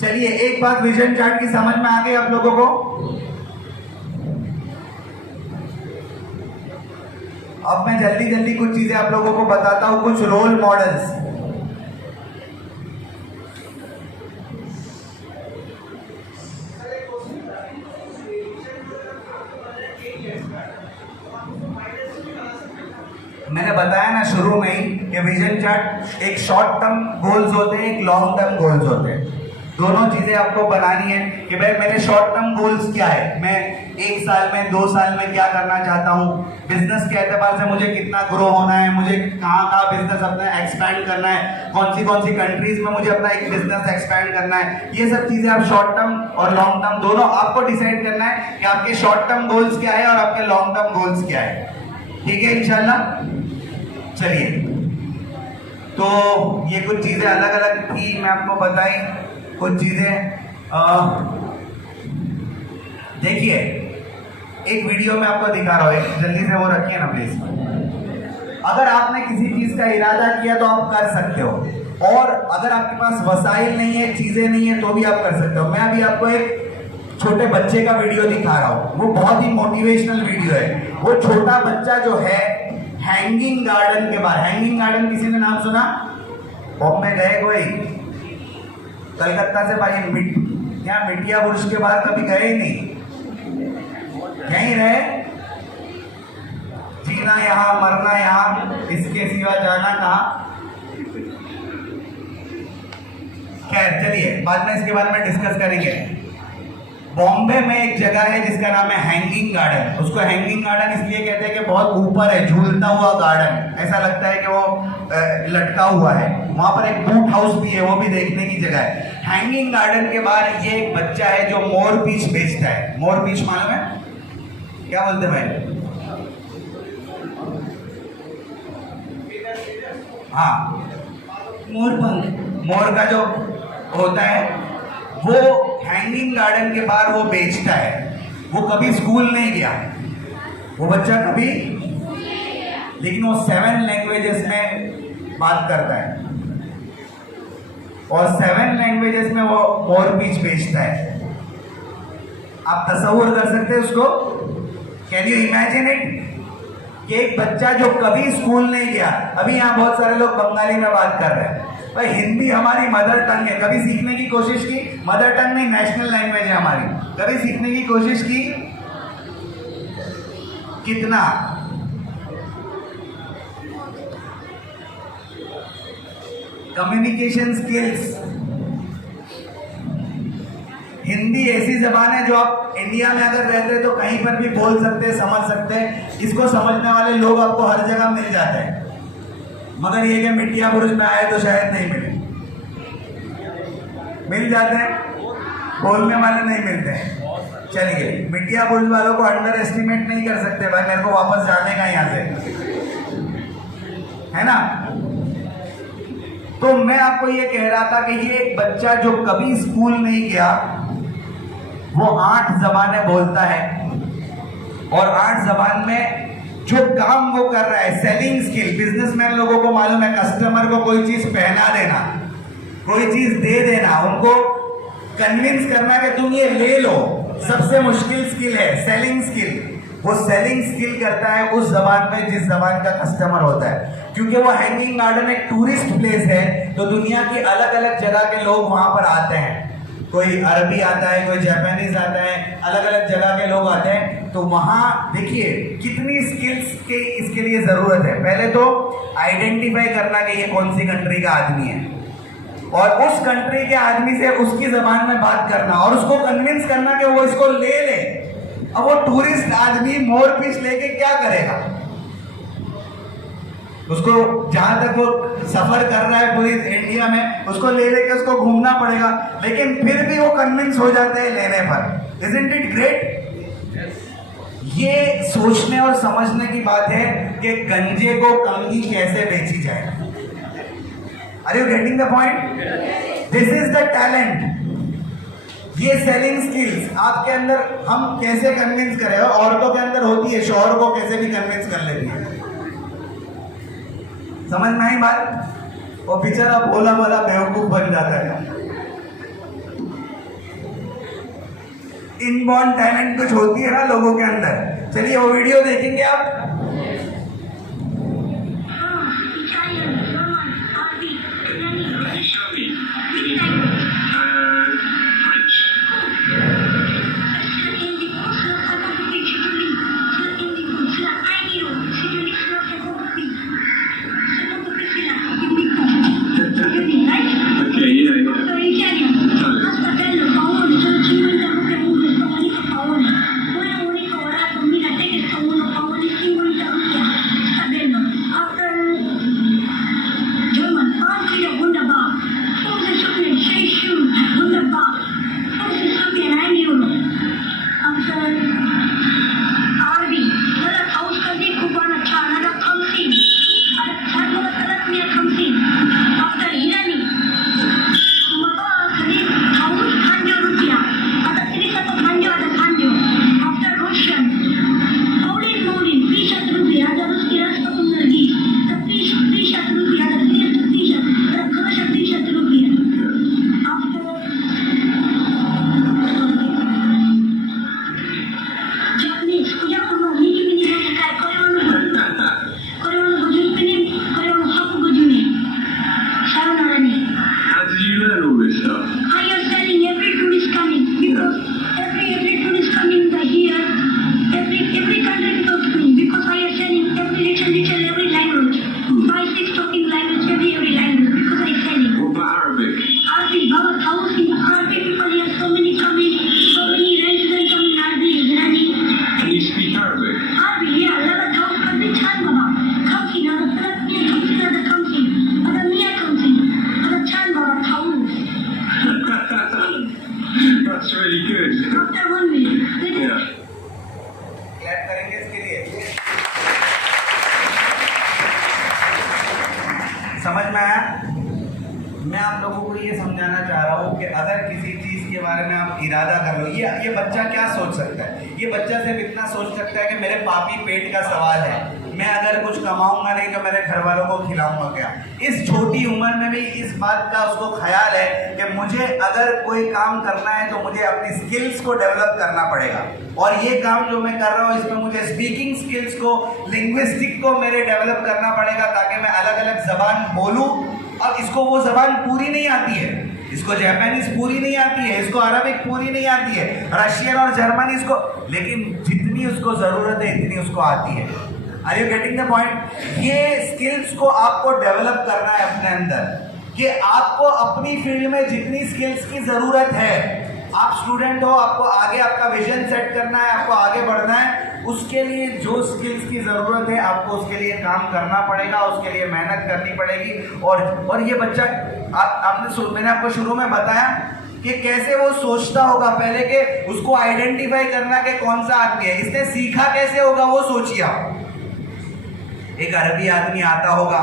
चलिए, एक बात विजन चार्ट की समझ में आ गई आप लोगों को? अब मैं जल्दी जल्दी कुछ चीजें आप लोगों को बताता हूं, कुछ रोल मॉडल्स। मैंने बताया ना शुरू में ही कि विजन चार्ट एक शॉर्ट टर्म गोल्स होते हैं, एक लॉन्ग टर्म गोल्स होते हैं। दोनों चीजें आपको बनानी है कि भाई मेरे शॉर्ट टर्म गोल्स क्या है, मैं 1 साल में 2 साल में क्या करना चाहता हूँ, बिजनेस के एतबार से मुझे कितना ग्रो होना है, मुझे कहाँ कहाँ बिजनेस अपना एक्सपैंड करना है, कौन सी कंट्रीज में मुझे अपना एक बिजनेस एक्सपैंड करना है। ये सब चीजें आप शॉर्ट टर्म और लॉन्ग टर्म दोनों आपको डिसाइड करना है कि आपके शॉर्ट टर्म गोल्स क्या है और आपके लॉन्ग टर्म गोल्स क्या है। ठीक है इंशाल्लाह। चलिए, तो ये कुछ चीजें अलग अलग थी, मैं आपको बताई कुछ चीजें। देखिए, एक वीडियो में आपको दिखा रहा हूं, जल्दी से वो रखिए ना प्लीज। अगर आपने किसी चीज का इरादा किया तो आप कर सकते हो, और अगर आपके पास वसाइल नहीं है, चीजें नहीं है, तो भी आप कर सकते हो। मैं अभी आपको एक छोटे बच्चे का वीडियो दिखा रहा हूं, वो बहुत ही मोटिवेशनल वीडियो है। वो छोटा बच्चा जो है हैंगिंग गार्डन के बाहर, हैंगिंग गार्डन किसी ने नाम सुना? बॉम्बे गए कोई? कलकत्ता से भाई यहाँ मिटिया बुर्ज के बाहर कभी गए ही नहीं? यहीं रहे, जीना यहाँ मरना यहाँ, इसके सिवा जाना कहाँ। खैर चलिए, बाद में इसके बारे में डिस्कस करेंगे। बॉम्बे में एक जगह है जिसका नाम है हैंगिंग गार्डन। उसको हैंगिंग गार्डन इसलिए कहते हैं कि बहुत ऊपर है, झूलता हुआ गार्डन, ऐसा लगता है कि वो लटका हुआ है। वहां पर एक बूट हाउस भी है, वो भी देखने की जगह है। हैंगिंग गार्डन के बाहर ये एक बच्चा है जो मोर पीच बेचता है। मोर पीच मालूम है क्या बोलते हैं भाई? हाँ, मोर का जो होता है वो हैंगिंग गार्डन के बाहर वो बेचता है। वो कभी स्कूल नहीं गया, वो बच्चा कभी, लेकिन वो 7 लैंग्वेजेस में बात करता है, और 7 लैंग्वेजेस में वो मोर पीच बेचता है। आप तसव्वुर कर सकते हैं उसको? Can you imagine it? कि एक बच्चा जो कभी स्कूल नहीं गया, अभी यहाँ बहुत सारे लोग बंगाली में बात कर रहे हैं, भाई हिंदी हमारी मदर टंग है, कभी सीखने की कोशिश की? मदर टंग नहीं, नेशनल लैंग्वेज है हमारी, कभी सीखने की कोशिश की? कितना? Communication skills. हिंदी ऐसी जबान है जो आप इंडिया में अगर रहते हैं तो कहीं पर भी बोल सकते हैं, समझ सकते हैं। इसको समझने वाले लोग आपको हर जगह मिल जाते हैं, मगर ये कि मिटिया बुर्ज में आए तो शायद नहीं मिले। मिल जाते हैं, बोलने वाले नहीं मिलते हैं। चलिए, मिटिया बुर्ज वालों को अंडर एस्टिमेट नहीं कर सकते भाई, मेरे को वापस जाने का यहाँ से, है ना? तो मैं आपको ये कह रहा था कि ये एक बच्चा जो कभी स्कूल नहीं गया, वो 8 ज़बानें बोलता है, और 8 ज़बान में जो काम वो कर रहा है, सेलिंग स्किल। बिजनेसमैन लोगों को मालूम है, कस्टमर को कोई चीज पहना देना, कोई चीज दे देना, उनको कन्विंस करना कि तुम ये ले लो, सबसे मुश्किल स्किल है सेलिंग स्किल। वो सेलिंग स्किल करता है उस जबान में जिस जबान का कस्टमर होता है। क्योंकि वो हैंगिंग गार्डन एक टूरिस्ट प्लेस है, तो दुनिया की अलग अलग जगह के लोग वहां पर आते हैं। कोई अरबी आता है, कोई जापानीज आता है, अलग अलग जगह के लोग आते हैं। तो वहां देखिए कितनी स्किल्स के इसके लिए जरूरत है। पहले तो आइडेंटिफाई करना कि ये कौन सी कंट्री का आदमी है, और उस कंट्री के आदमी से उसकी जबान में बात करना, और उसको कन्विंस करना कि वो इसको ले ले। अब वो टूरिस्ट आदमी मोर पीस लेके क्या करेगा? उसको जहां तक वो सफर कर रहा है पूरी इंडिया में, उसको ले लेके उसको घूमना पड़ेगा, लेकिन फिर भी वो कन्विंस हो जाते हैं लेने पर। Isn't it great? ये सोचने और समझने की बात है कि गंजे को कंघी कैसे बेची जाए। Are you getting the point? This is the talent. ये सेलिंग स्किल्स आपके अंदर हम कैसे कन्विंस करें, औरतों के अंदर होती है, शौहर को कैसे भी कन्विंस कर लेती है। समझ में आई बात? वो बेचारा भोला भोला बेवकूफ बन जाता है। इनबॉर्न टैलेंट कुछ होती है ना लोगों के अंदर। चलिए वो वीडियो देखेंगे आप। That's really good. After 1 minute. Yeah. Clap करेंगे इसके लिए। समझ में आया? मैं आप लोगों को ये समझाना चाह रहा हूँ कि अगर किसी चीज़ के बारे में आप इरादा कर लो, ये बच्चा क्या सोच सकता है? ये बच्चा सिर्फ इतना सोच सकता है कि मेरे पापी पेट का सवाल है, मैं अगर कुछ कमाऊंगा नहीं तो मेरे घर वालों को खिलाऊंगा क्या? इस छोटी उम्र में भी इस बात का उसको ख्याल है कि मुझे अगर कोई काम करना है तो मुझे अपनी स्किल्स को डेवलप करना पड़ेगा, और ये काम जो मैं कर रहा हूँ इसमें मुझे स्पीकिंग स्किल्स को, लिंग्विस्टिक को मेरे डेवलप करना पड़ेगा ताकि मैं अलग अलग जबान बोलूँ। अब इसको वो जबान पूरी नहीं आती है, इसको जापानीज पूरी नहीं आती है, इसको अरबिक पूरी नहीं आती है, रशियन और जर्मनी इसको, लेकिन जितनी उसको ज़रूरत है इतनी उसको आती है। Are you getting the point? ये स्किल्स को आपको डेवलप करना है अपने अंदर, कि आपको अपनी फील्ड में जितनी स्किल्स की ज़रूरत है, आप स्टूडेंट हो, आपको आगे आपका विजन सेट करना है, आपको आगे बढ़ना है, उसके लिए जो स्किल्स की ज़रूरत है आपको उसके लिए काम करना पड़ेगा, उसके लिए मेहनत करनी पड़ेगी। और ये बच्चा मैंने आपको शुरू में बताया कि कैसे वो सोचता होगा, पहले के उसको आइडेंटिफाई करना कि कौन सा आदमी है, इसने सीखा कैसे होगा वो सोचिए। एक अरबी आदमी आता होगा,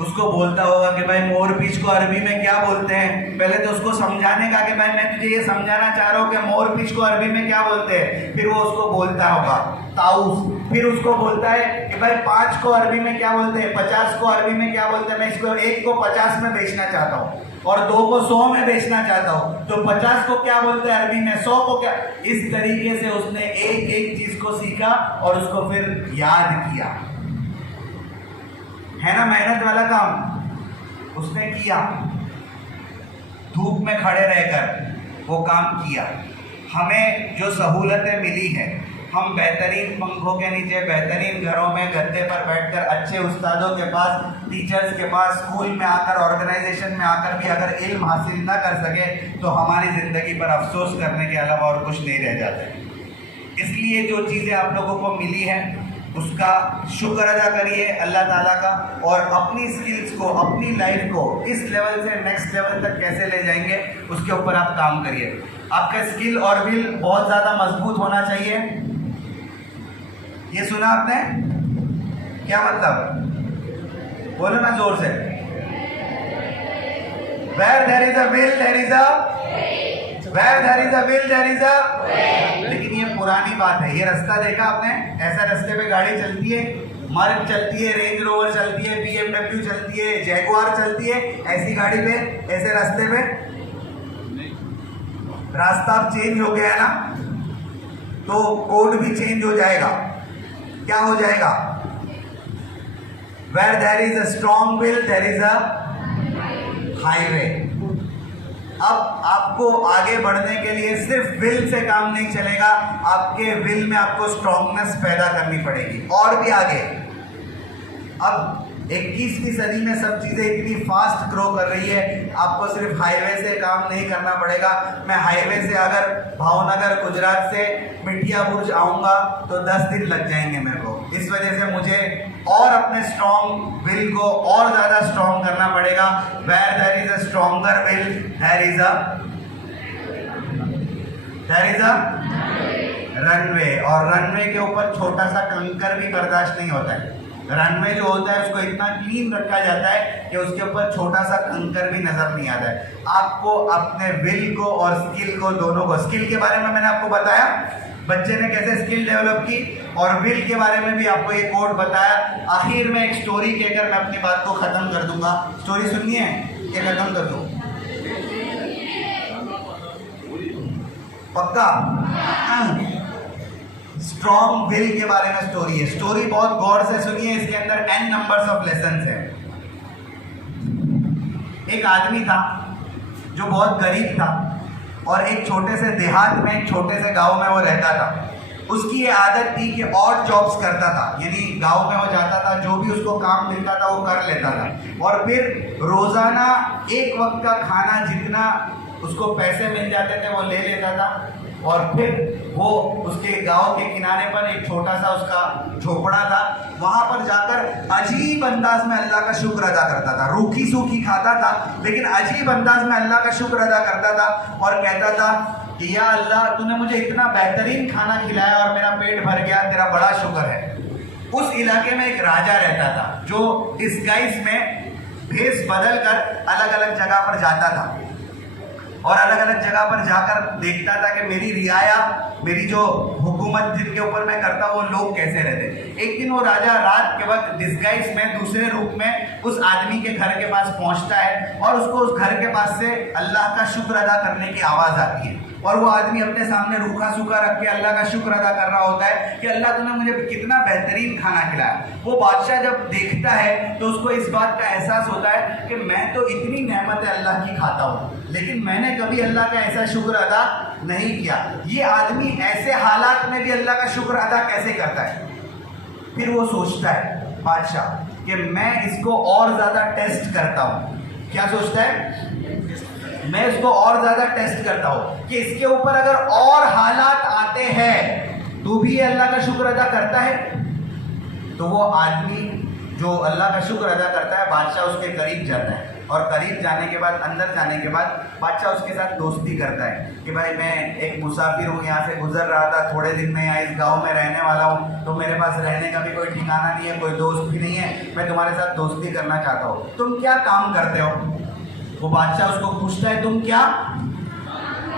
उसको बोलता होगा कि भाई मोर पीच को अरबी में क्या बोलते हैं, पहले तो उसको समझाने का कि भाई मैं तुझे ये समझाना चाह रहा हूँ कि मोर पीच को अरबी में क्या बोलते हैं, फिर वो उसको बोलता होगा ताउस, फिर उसको बोलता है कि भाई 5 को अरबी में क्या बोलते हैं, 50 को अरबी में क्या बोलते हैं, मैं इसको 1 को 50 में बेचना चाहता हूँ और 2 को 100 में बेचना चाहता हूँ, तो 50 को क्या बोलते हैं अरबी में, 100 को क्या। इस तरीके से उसने एक एक चीज को सीखा और उसको फिर याद किया, है ना, मेहनत वाला काम उसने किया, धूप में खड़े रहकर वो काम किया। हमें जो सहूलतें मिली हैं, हम बेहतरीन पंखों के नीचे, बेहतरीन घरों में गद्दे पर बैठकर, अच्छे उस्तादों के पास, टीचर्स के पास, स्कूल में आकर, ऑर्गेनाइजेशन में आकर भी अगर इल्म हासिल ना कर सके तो हमारी ज़िंदगी पर अफसोस करने के अलावा और कुछ नहीं रह जाता। इसलिए जो चीज़ें आप लोगों को मिली हैं उसका शुक्र अदा करिए अल्लाह ताला का, और अपनी स्किल्स को, अपनी लाइफ को इस लेवल से नेक्स्ट लेवल तक कैसे ले जाएंगे उसके ऊपर आप काम करिए। आपका स्किल और विल बहुत ज़्यादा मजबूत होना चाहिए। ये सुना आपने? क्या मतलब? बोलो ना जोर से। Where there is a will, there is a Where there is a will, there is a लेकिन ये पुरानी बात है। ये रास्ता देखा आपने? ऐसा रास्ते पे गाड़ी चलती है, मर्क चलती है, रेंज रोवर चलती है, BMW चलती है, जैगुआर चलती है, ऐसी गाड़ी पे, ऐसे रास्ते पे रास्ता अब चेंज हो गया है ना। तो कोड भी चेंज हो जाएगा। क्या हो जाएगा? Where there is a strong will, there is a highway. अब आपको आगे बढ़ने के लिए सिर्फ विल से काम नहीं चलेगा, आपके विल में आपको स्ट्रॉन्गनेस पैदा करनी पड़ेगी और भी आगे। अब 21वीं सदी में सब चीज़ें इतनी फास्ट ग्रो कर रही है, आपको सिर्फ हाईवे से काम नहीं करना पड़ेगा। मैं हाईवे से अगर भावनगर गुजरात से मिठिया बुर्ज आऊँगा तो 10 दिन लग जाएंगे मेरे को। इस वजह से मुझे और अपने स्ट्रॉन्ग विल को और ज़्यादा स्ट्रॉन्ग करना पड़ेगा। Where there is a stronger will, there is a runway. और रनवे के ऊपर छोटा सा कंकर भी बर्दाश्त नहीं होता है। रनवे जो होता है उसको इतना क्लीन रखा जाता है कि उसके ऊपर छोटा सा कंकर भी नजर नहीं आता है। आपको अपने विल को और स्किल को, दोनों को, स्किल के बारे में मैंने आपको बताया बच्चे ने कैसे स्किल डेवलप की, और विल के बारे में भी आपको ये कोड बताया। आखिर में एक स्टोरी कहकर मैं अपनी बात को खत्म कर दूंगा। स्टोरी सुननी है ये खत्म कर दूं? पक्का? स्ट्रॉन्ग विल के बारे में स्टोरी है। स्टोरी बहुत गौर से सुनिए, इसके अंदर n नंबर्स ऑफ लेसन्स हैं। एक आदमी था जो बहुत गरीब था और एक छोटे से देहात में, एक छोटे से गांव में वो रहता था। उसकी ये आदत थी कि और जॉब्स करता था, यानी गांव में वो जाता था, जो भी उसको काम मिलता था वो कर लेता था, और फिर रोजाना एक वक्त का खाना जितना उसको पैसे मिल जाते थे वो ले लेता था। और फिर वो उसके गांव के किनारे पर एक छोटा सा उसका झोपड़ा था, वहां पर जाकर अजीब अंदाज में अल्लाह का शुक्र अदा करता था। रूखी सूखी खाता था लेकिन अजीब अंदाज में अल्लाह का शुक्र अदा करता था और कहता था कि या अल्लाह, तूने मुझे इतना बेहतरीन खाना खिलाया और मेरा पेट भर गया, तेरा बड़ा शुक्र है। उस इलाके में एक राजा रहता था जो डिस्गाइज में भेष बदल कर अलग अलग जगह पर जाता था और अलग अलग जगह पर जाकर देखता था कि मेरी रियाया, मेरी जो हुकूमत जिनके ऊपर मैं करता वो लोग कैसे रहते। एक दिन वो राजा रात के वक्त डिस्गाइज में दूसरे रूप में उस आदमी के घर के पास पहुंचता है और उसको उस घर के पास से अल्लाह का शुक्र अदा करने की आवाज़ आती है और वो आदमी अपने सामने रूखा सूखा रख के अल्लाह का शुक्र अदा कर रहा होता है कि अल्लाह तूने मुझे कितना बेहतरीन खाना खिलाया। वो बादशाह जब देखता है तो उसको इस बात का एहसास होता है कि मैं तो इतनी नेमतें अल्लाह की खाता हूँ लेकिन मैंने कभी अल्लाह का ऐसा शुक्र अदा नहीं किया। ये आदमी ऐसे हालात में भी अल्लाह का शुक्र अदा कैसे करता है? फिर वो सोचता है बादशाह कि मैं इसको और ज़्यादा टेस्ट करता हूँ। क्या सोचता है? मैं इसको और ज़्यादा टेस्ट करता हूँ कि इसके ऊपर अगर और हालात आते हैं तो भी ये अल्लाह का शुक्र अदा करता है। तो वो आदमी जो अल्लाह का शुक्र अदा करता है, बादशाह उसके करीब जाता है और करीब जाने के बाद, अंदर जाने के बाद बादशाह उसके साथ दोस्ती करता है कि भाई मैं एक मुसाफिर हूँ, यहाँ से गुजर रहा था, थोड़े दिन में यहाँ इस गांव में रहने वाला हूँ, तो मेरे पास रहने का भी कोई ठिकाना नहीं है, कोई दोस्त भी नहीं है, मैं तुम्हारे साथ दोस्ती करना चाहता हूँ, तुम क्या काम करते हो? वो बादशाह उसको पूछता है तुम क्या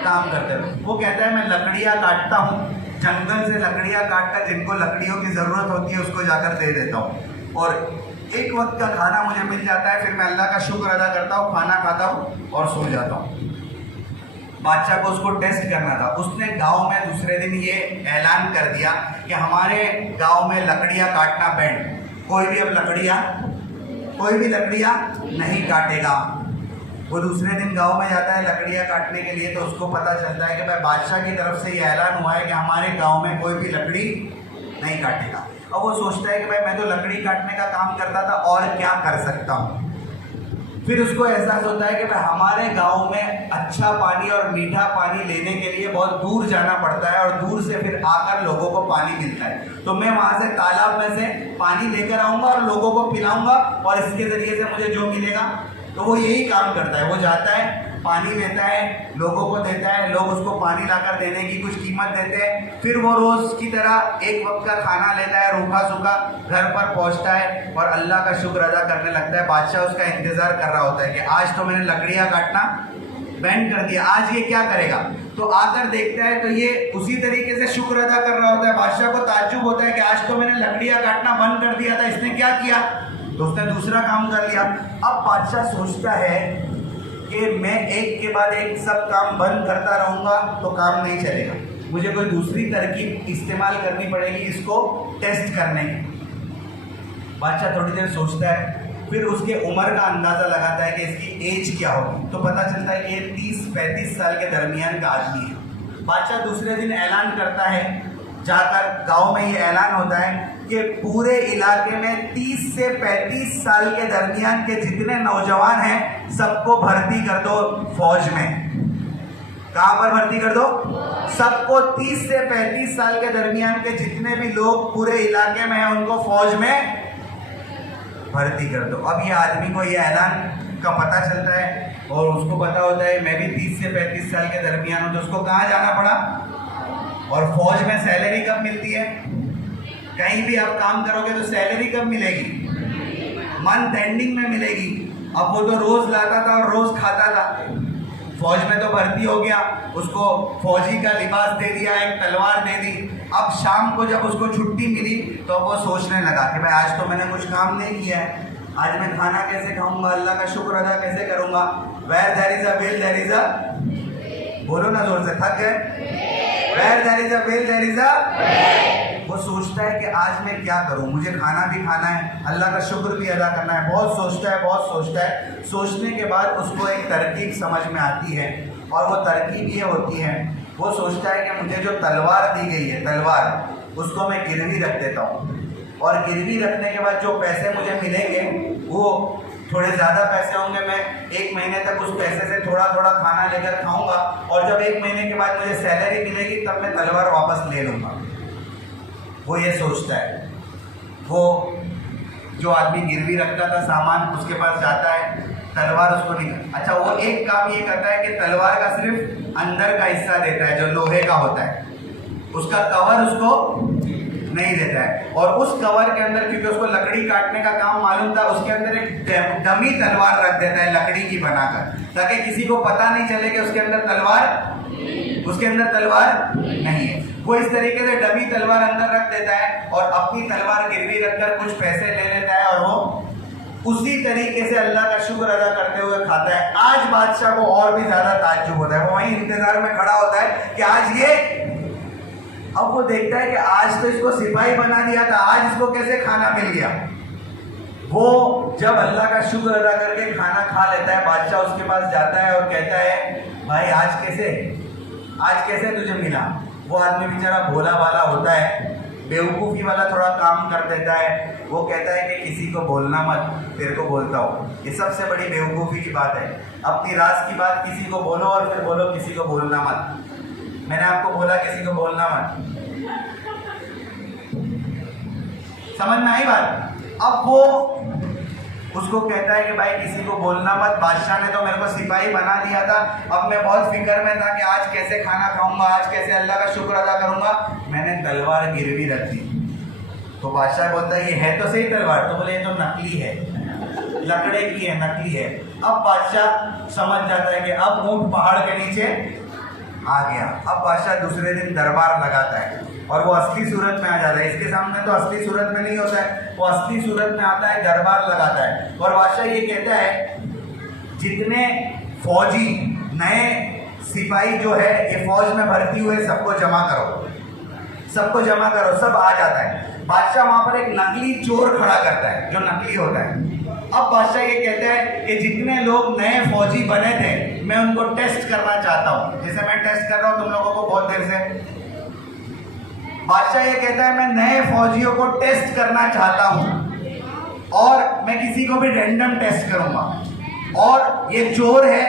काम करते हो? वो कहता है मैं लकड़ियाँ काटता हूँ, जंगल से लकड़ियाँ काटकर जिनको लकड़ियों की ज़रूरत होती है उसको जाकर दे देता हूँ और एक वक्त का खाना मुझे मिल जाता है, फिर मैं अल्लाह का शुक्र अदा करता हूँ, खाना खाता हूँ और सो जाता हूँ। बादशाह को उसको टेस्ट करना था। उसने गांव में दूसरे दिन ये ऐलान कर दिया कि हमारे गांव में लकड़ियाँ काटना बैंड, कोई भी लकड़ियाँ नहीं काटेगा। वो दूसरे दिन गांव में जाता है लकड़ियाँ काटने के लिए, तो उसको पता चलता है कि भाई बादशाह की तरफ से ये ऐलान हुआ है कि हमारे गांव में कोई भी लकड़ी नहीं काटेगा। और वो सोचता है कि भाई मैं तो लकड़ी काटने का काम करता था और क्या कर सकता हूँ। फिर उसको एहसास होता है कि भाई हमारे गांव में अच्छा पानी और मीठा पानी लेने के लिए बहुत दूर जाना पड़ता है और दूर से फिर आकर लोगों को पानी मिलता है, तो मैं वहाँ से तालाब में से पानी लेकर आऊँगा और लोगों को पिलाऊँगा और इसके ज़रिए से मुझे जो मिलेगा। तो वो यही काम करता है, वो जाता है, पानी लेता है, लोगों को देता है, लोग उसको पानी लाकर देने की कुछ कीमत देते हैं, फिर वो रोज़ की तरह एक वक्त का खाना लेता है, रूखा सूखा घर पर पहुंचता है और अल्लाह का शुक्र अदा करने लगता है। बादशाह उसका इंतज़ार कर रहा होता है कि आज तो मैंने लकड़ियाँ काटना बैंड कर दिया, आज ये क्या करेगा। तो आकर देखता है तो ये उसी तरीके से शुक्र अदा कर रहा होता है। बादशाह को ताज्जुब होता है कि आज तो मैंने लकड़ियाँ काटना बंद कर दिया था, इसने क्या किया? तो उसने दूसरा काम कर लिया। अब बादशाह सोचता है कि मैं एक के बाद एक सब काम बंद करता रहूँगा तो काम नहीं चलेगा, मुझे कोई दूसरी तरकीब इस्तेमाल करनी पड़ेगी इसको टेस्ट करने की। बादशाह थोड़ी देर सोचता है, फिर उसके उम्र का अंदाजा लगाता है कि इसकी एज क्या होगी, तो पता चलता है कि ये 30-35 साल के दरमियान का आदमी है। बादशाह दूसरे दिन ऐलान करता है, जाकर गांव में ये ऐलान होता है कि पूरे इलाके में 30 से 35 साल के दरमियान के जितने नौजवान हैं सबको भर्ती कर दो फौज में। कहां पर भर्ती कर दो? सबको 30 से 35 साल के दरमियान के जितने भी लोग पूरे इलाके में हैं उनको फौज में भर्ती कर दो। अब ये आदमी को ये ऐलान का पता चलता है और उसको पता होता है मैं भी 30 से 35 साल के दरमियान हूं, तो उसको कहाँ जाना पड़ा? और फौज में सैलरी कब मिलती है? कहीं भी आप काम करोगे तो सैलरी कब मिलेगी? मंथ एंडिंग में मिलेगी। अब वो तो रोज लाता था और रोज खाता था। फौज में तो भर्ती हो गया, उसको फौजी का लिबास दे दिया, एक तलवार दे दी। अब शाम को जब उसको छुट्टी मिली तो वो सोचने लगा कि भाई आज तो मैंने कुछ काम नहीं किया है, आज मैं खाना कैसे खाऊंगा, अल्लाह का शुक्र अदा कैसे करूंगा। Where there is a will there is a, बोलो ना जोर से, थक गए? Where there is a will there is a, वो सोचता है कि आज मैं क्या करूं, मुझे खाना भी खाना है, अल्लाह का शुक्र भी अदा करना है। बहुत सोचता है, बहुत सोचता है। सोचने के बाद उसको एक तरकीब समझ में आती है और वो तरकीब ये होती है, वो सोचता है कि मुझे जो तलवार दी गई है, तलवार, उसको मैं गिरवी रख देता हूँ और गिरवी रखने के बाद जो पैसे मुझे मिलेंगे वो थोड़े ज़्यादा पैसे होंगे, मैं 1 महीने तक उस पैसे से थोड़ा थोड़ा खाना लेकर खाऊंगा और जब 1 महीने के बाद मुझे सैलरी मिलेगी तब मैं तलवार वापस ले लूँगा। वो ये सोचता है। वो जो आदमी गिरवी रखता था सामान, उसके पास जाता है, तलवार उसको नहीं। अच्छा, वो एक काम ये करता है कि तलवार का सिर्फ अंदर का हिस्सा देता है जो लोहे का होता है, उसका कवर उसको नहीं देता है। और उस कवर के अंदर, क्योंकि उसको लकड़ी काटने का काम मालूम था, उसके अंदर एक डमी तलवार रख देता है लकड़ी की बनाकर, ताकि किसी को पता नहीं चले कि उसके अंदर तलवार नहीं है। वो इस तरीके से डमी तलवार अंदर रख देता है और अपनी तलवार गिरवी रखकर कुछ पैसे ले लेता है और वो उसी तरीके से अल्लाह का शुक्र अदा करते हुए खाता है। आज बादशाह को और भी ज्यादा ताज्जुब होता है, वो वहीं इंतजार में खड़ा होता है कि आज ये, अब वो देखता है कि आज तो इसको सिपाही बना दिया था, आज इसको कैसे खाना मिल गया। वो जब अल्लाह का शुक्र अदा करके खाना खा लेता है, बादशाह उसके पास जाता है और कहता है भाई आज कैसे तुझे मिला। वो आदमी बेचारा भोला वाला होता है, बेवकूफ़ी वाला थोड़ा काम कर देता है। वो कहता है कि किसी को बोलना मत, तेरे को बोलता हूँ। ये सबसे बड़ी बेवकूफ़ी की बात है। अपनी राज की बात किसी को बोलो और फिर बोलो किसी को बोलना मत। मैंने आपको बोला किसी को बोलना मत, समझ में आई बात? अब वो उसको कहता है कि भाई किसी को बोलना मत, बादशाह ने तो मेरे को सिपाही बना दिया था, अब मैं बहुत फिक्र में था कि आज कैसे खाना खाऊंगा, आज कैसे अल्लाह का शुक्र अदा करूंगा। मैंने तलवार गिरवी रख दी। तो बादशाह बोलता है ये है तो सही तलवार, तो बोले ये तो नकली है, लकड़े की है, नकली है। अब बादशाह समझ जाता है कि अब ऊंट पहाड़ के नीचे आ गया। अब बादशाह दूसरे दिन दरबार लगाता है और वो असली सूरत में आ जाता है। इसके सामने तो असली सूरत में नहीं होता है, वो असली सूरत में आता है, दरबार लगाता है और बादशाह ये कहता है जितने फौजी नए सिपाही जो है ये फौज में भर्ती हुए सबको जमा करो, सबको जमा करो। सब आ जाता है। बादशाह वहां पर एक नकली चोर खड़ा करता है जो नकली होता है। अब बादशाह ये कहता है कि जितने लोग नए फौजी बने थे मैं उनको टेस्ट करना चाहता हूँ, जैसे मैं टेस्ट कर रहा हूँ तुम लोगों को बहुत देर से। बादशाह ये कहता है मैं नए फौजियों को टेस्ट करना चाहता हूँ और मैं किसी को भी रैंडम टेस्ट करूंगा और ये चोर है,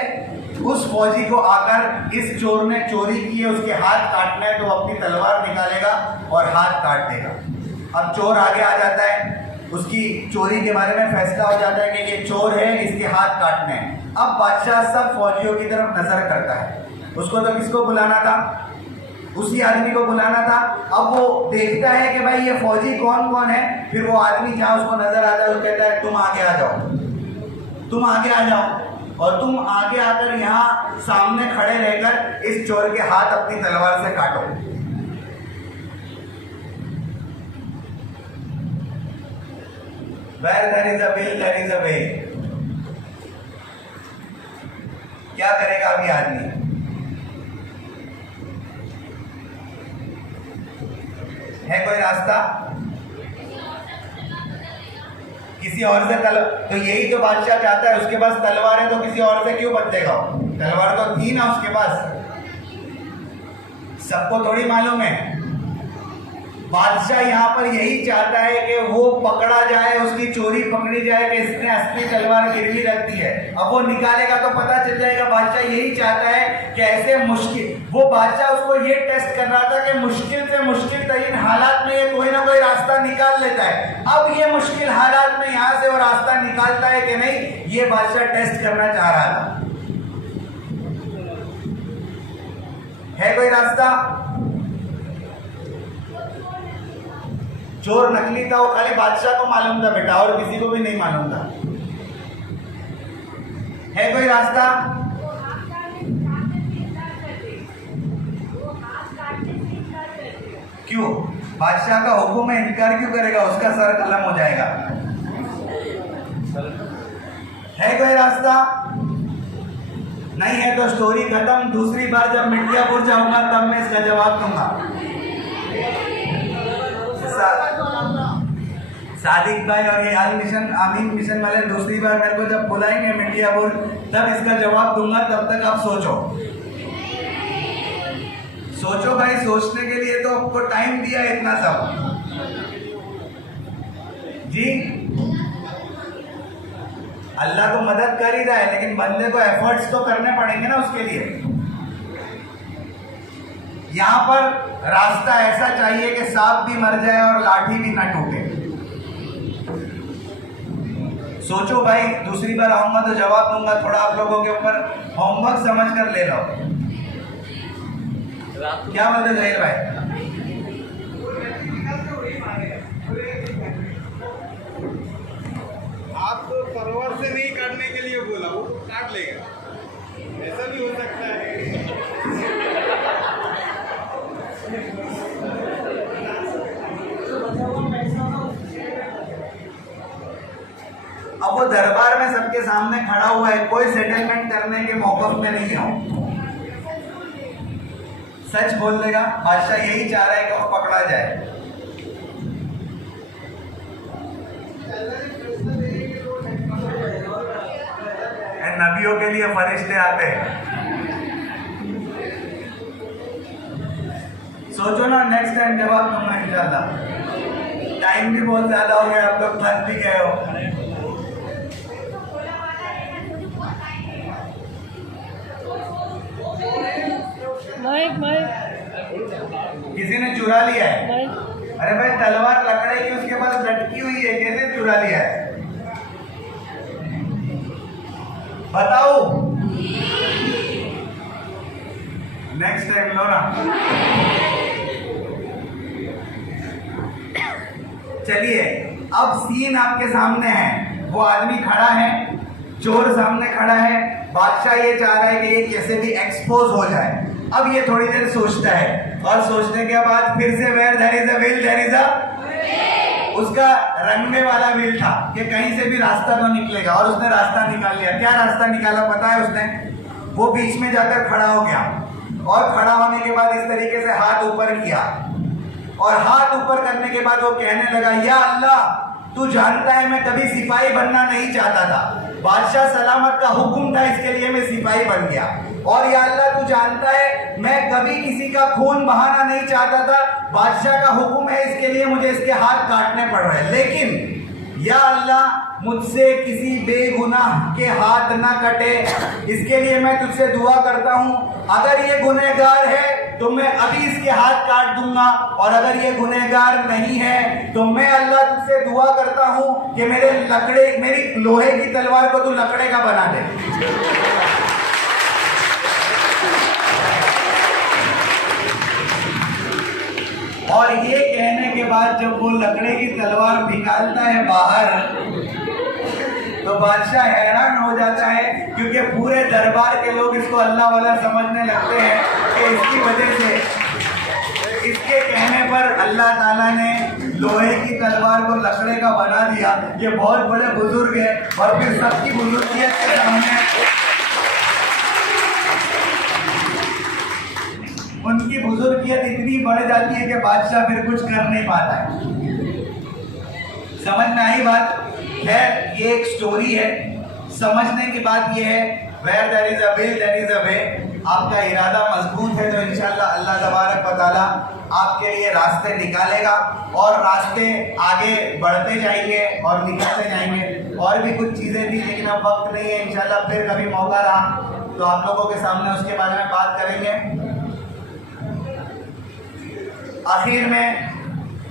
उस फौजी को आकर इस चोर ने चोरी की है उसके हाथ काटना है तो अपनी तलवार निकालेगा और हाथ काट देगा। अब चोर आगे आ जाता है, उसकी चोरी के बारे में फैसला हो जाता है कि ये चोर है, इसके हाथ काटने हैं। अब बादशाह सब फौजियों की तरफ नजर करता है। उसको तो किसको बुलाना था? उसी आदमी को बुलाना था। अब वो देखता है कि भाई ये फौजी कौन कौन है, फिर वो आदमी जहाँ उसको नजर आता है वो कहता है तुम आगे आ जाओ, तुम आगे आ जाओ और तुम आगे आकर यहाँ सामने खड़े रहकर इस चोर के हाथ अपनी तलवार से काटो। Where there is a will, there is a way। क्या करेगा अभी आदमी? रास्ता? किसी और से तो यही तो बादशाह चाहता है, उसके पास तलवार है तो किसी और से क्यों बचेगा? तलवार तो थी ना उसके पास। सबको थोड़ी मालूम है। बादशाह यहाँ पर यही चाहता है कि वो पकड़ा जाए, उसकी चोरी पकड़ी जाए कि इसने असली तलवार गिरवी रख दी है। अब वो निकालेगा तो पता चल जाएगा। बादशाह यही चाहता है कि ऐसे मुश्किल, वो बादशाह उसको ये टेस्ट कर रहा था कि मुश्किल से मुश्किल तरीन हालात में ये कोई ना कोई रास्ता निकाल लेता है। अब ये मुश्किल हालात में यहाँ से वो रास्ता निकालता है कि नहीं, ये बादशाह टेस्ट करना चाह रहा था। है कोई रास्ता? चोर नकली था, वो खाली बादशाह को मालूम था बेटा, और किसी को भी नहीं मालूम था। है कोई रास्ता? क्यों? बादशाह का हुक्म में इनकार क्यों करेगा? उसका सर कलम हो जाएगा। है कोई रास्ता? नहीं है तो स्टोरी खत्म। दूसरी बार जब मिर्जापुर जाऊंगा तब मैं इसका जवाब दूंगा। सादिक भाई और ये आमीन मिशन वाले दूसरी बार मेरे को जब बुलाएंगे मिर्जापुर, तब इसका जवाब दूंगा। तब तक आप सोचो भाई। सोचने के लिए तो आपको टाइम दिया इतना सब जी। अल्लाह तो मदद कर ही रहा है, लेकिन बंदे को एफर्ट्स तो करने पड़ेंगे ना उसके लिए। यहाँ पर रास्ता ऐसा चाहिए कि सांप भी मर जाए और लाठी भी ना टूटे। सोचो भाई, दूसरी बार आऊंगा तो जवाब दूंगा। थोड़ा आप लोगों के ऊपर होमवर्क समझ कर ले लो। क्या बोलते जहीर भाई? आप तो तलवार से नहीं काटने के लिए बोला, वो तो काट लेगा, ऐसा भी हो सकता है। अब वो दरबार में सबके सामने खड़ा हुआ है, कोई सेटलमेंट करने के मौकफ में नहीं हो। सच बोल देगा। बादशाह यही चाह रहा है कि वो पकड़ा जाए। नबियों के लिए फरिश्ते आते हैं। सोचो ना, नेक्स्ट टाइम जवाब दूंगा इंशाल्लाह। टाइम भी बहुत ज्यादा हो गया, आप लोग थक भी गए हो। किसी ने चुरा लिया है। अरे भाई, तलवार लकड़े की उसके पास लटकी हुई है, कैसे चुरा लिया है? बताओ। नेक्स्ट टाइम लो ना। चलिए, अब सीन आपके सामने है। वो आदमी खड़ा है, चोर सामने खड़ा है। बादशाह ये चाह रहा है कि ये कैसे भी एक्सपोज हो जाए। अब ये थोड़ी देर सोचता है, और सोचने के बाद फिर से where there is a will there is a, उसका रंगने वाला विल था कि कहीं से भी रास्ता तो निकलेगा, और उसने रास्ता निकाल लिया। क्या रास्ता निकाला पता है उसने? वो बीच में जाकर खड़ा हो गया, और खड़ा होने के बाद इस तरीके से हाथ ऊपर किया, और हाथ ऊपर करने के बाद वो कहने लगा, या अल्लाह, तू जानता है मैं कभी सिपाही बनना नहीं चाहता था। बादशाह सलामत का हुक्म था, इसके लिए मैं सिपाही बन गया। और या अल्लाह, तू जानता है मैं कभी किसी का खून बहाना नहीं चाहता था। बादशाह का हुक्म है, इसके लिए मुझे इसके हाथ काटने पड़ रहे हैं। लेकिन या अल्लाह, मुझसे किसी बेगुनाह के हाथ ना कटे, इसके लिए मैं तुझसे दुआ करता हूँ। अगर ये गुनहगार है तो मैं अभी इसके हाथ काट दूंगा, और अगर ये गुनहगार नहीं है तो मैं अल्लाह तुझसे दुआ करता हूँ कि मेरी लोहे की तलवार को तू लकड़े का बना दे। और ये कहने के बाद जब वो लकड़े की तलवार निकालता है बाहर, तो बादशाह हैरान हो जाता है, क्योंकि पूरे दरबार के लोग इसको अल्लाह वाला समझने लगते हैं कि इसकी वजह से, इसके कहने पर अल्लाह ताला ने लोहे की तलवार को लकड़े का बना दिया। ये बहुत बड़े बुजुर्ग है, और फिर सबकी बुजुर्गियत के सामने उनकी बुजुर्ग मसरूफियत इतनी बढ़ जाती है कि बादशाह फिर कुछ कर नहीं पाता है। समझ में आई बात? खैर ये एक स्टोरी है। समझने की बात ये है, where there is a will there is a way। आपका इरादा मजबूत है तो इंशाल्लाह अल्लाह तबारक व तआला आपके लिए रास्ते निकालेगा और रास्ते आगे बढ़ते जाएंगे और निकलते जाएंगे। और भी कुछ चीज़ें थी लेकिन अब वक्त नहीं है, इंशाल्लाह फिर कभी मौका रहा तो आप लोगों के सामने उसके बारे में बात करेंगे। आखिर में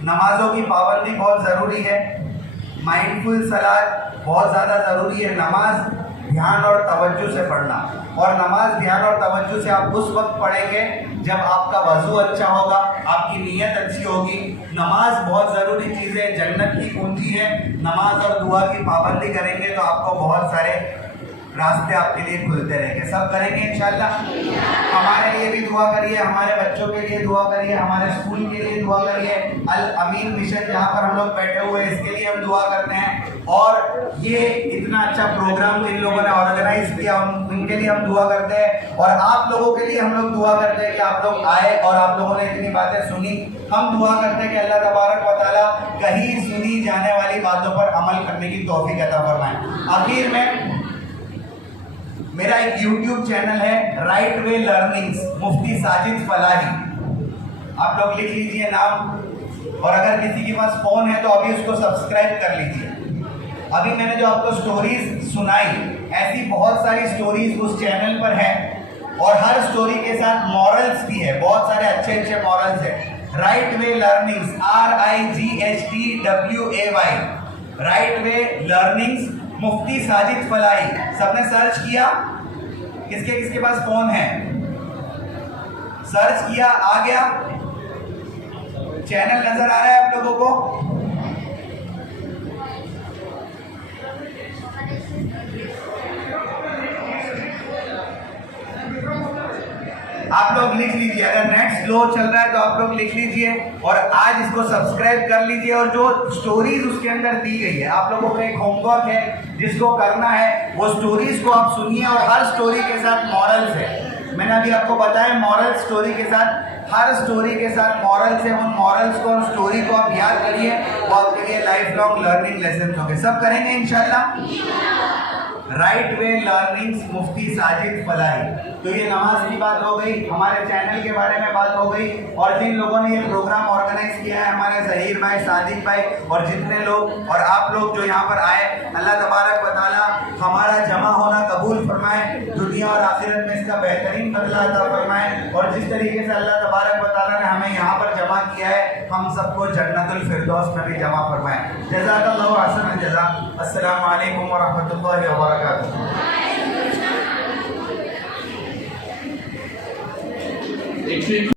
नमाजों की पाबंदी बहुत ज़रूरी है, माइंडफुल सलात बहुत ज़्यादा ज़रूरी है। नमाज ध्यान और तवज्जो से पढ़ना, और नमाज ध्यान और तवज्जो से आप उस वक्त पढ़ेंगे जब आपका वजू अच्छा होगा, आपकी नीयत अच्छी होगी। नमाज बहुत ज़रूरी चीज़ है, जन्नत की कुंजी है। नमाज और दुआ की पाबंदी करेंगे तो आपको बहुत सारे रास्ते आपके लिए खुलते रहेंगे। सब करेंगे इंशाल्लाह। हमारे लिए भी दुआ करिए, हमारे बच्चों के लिए दुआ करिए, हमारे स्कूल के लिए दुआ करिए। अल अमीन मिशन जहाँ पर हम लोग बैठे हुए हैं इसके लिए हम दुआ करते हैं। और ये इतना अच्छा प्रोग्राम इन लोगों ने ऑर्गेनाइज किया उनके लिए हम दुआ करते हैं। और आप लोगों के लिए हम लोग दुआ करते हैं कि आप लोग आए और आप लोगों ने इतनी बातें सुनी। हम दुआ करते हैं कि अल्लाह तबारक व तआला कहीं सुनी जाने वाली बातों पर अमल करने की तौफीक अता फरमाए। आखिर में मेरा एक YouTube चैनल है right way learnings, Mufti Sajid Falahi. आप लोग लिख लीजिए नाम, और अगर किसी के पास फ़ोन है तो अभी उसको सब्सक्राइब कर लीजिए। अभी मैंने जो आपको स्टोरीज सुनाई, ऐसी बहुत सारी स्टोरीज उस चैनल पर है और हर स्टोरी के साथ मॉरल्स भी है, बहुत सारे अच्छे अच्छे मॉरल्स है। Right way learnings, RIGHTWAY, right way learnings Mufti Sajid Falahi. सबने सर्च किया? किसके किसके पास फोन है? सर्च किया, आ गया? चैनल नजर आ रहा है आप लोगों को? आप लोग लिख लीजिए, अगर नेट स्लो चल रहा है तो आप लोग लिख लीजिए और आज इसको सब्सक्राइब कर लीजिए। और जो स्टोरीज उसके अंदर दी गई है, आप लोगों को एक होमवर्क है जिसको करना है, वो स्टोरीज को आप सुनिए और हर स्टोरी के साथ मॉरल्स है। मैंने अभी आपको बताया मॉरल स्टोरी के साथ, हर स्टोरी के साथ मॉरल्स है। उन मॉरल्स को और स्टोरी को आप याद करिए, वो आपके लिए लाइफ लॉन्ग लर्निंग लेसन होंगे। सब करेंगे इंशाल्लाह। Right way learnings Mufti Sajid Falahi. तो ये नमाज की बात हो गई, हमारे चैनल के बारे में बात हो गई, और जिन लोगों ने ये प्रोग्राम ऑर्गेनाइज किया है, हमारे जहीर भाई, सादिक भाई और जितने लोग और आप लोग जो यहाँ पर आए, अल्लाह तबारक व तआला हमारा जमा होना कबूल फरमाए, दुनिया और आखिरत में इसका बेहतरीन बदला अता फरमाए। और जिस तरीके से अल्लाह तबारक व तआला ने हमें यहाँ पर जमा किया है, हम सबको जन्नतुल फिरदौस में भी जमा फरमाए। जज़ाकल्लाहु अहसन जज़ा। अस्सलामु अलैकुम व रहमतुल्लाहि व बरकातुहू। एक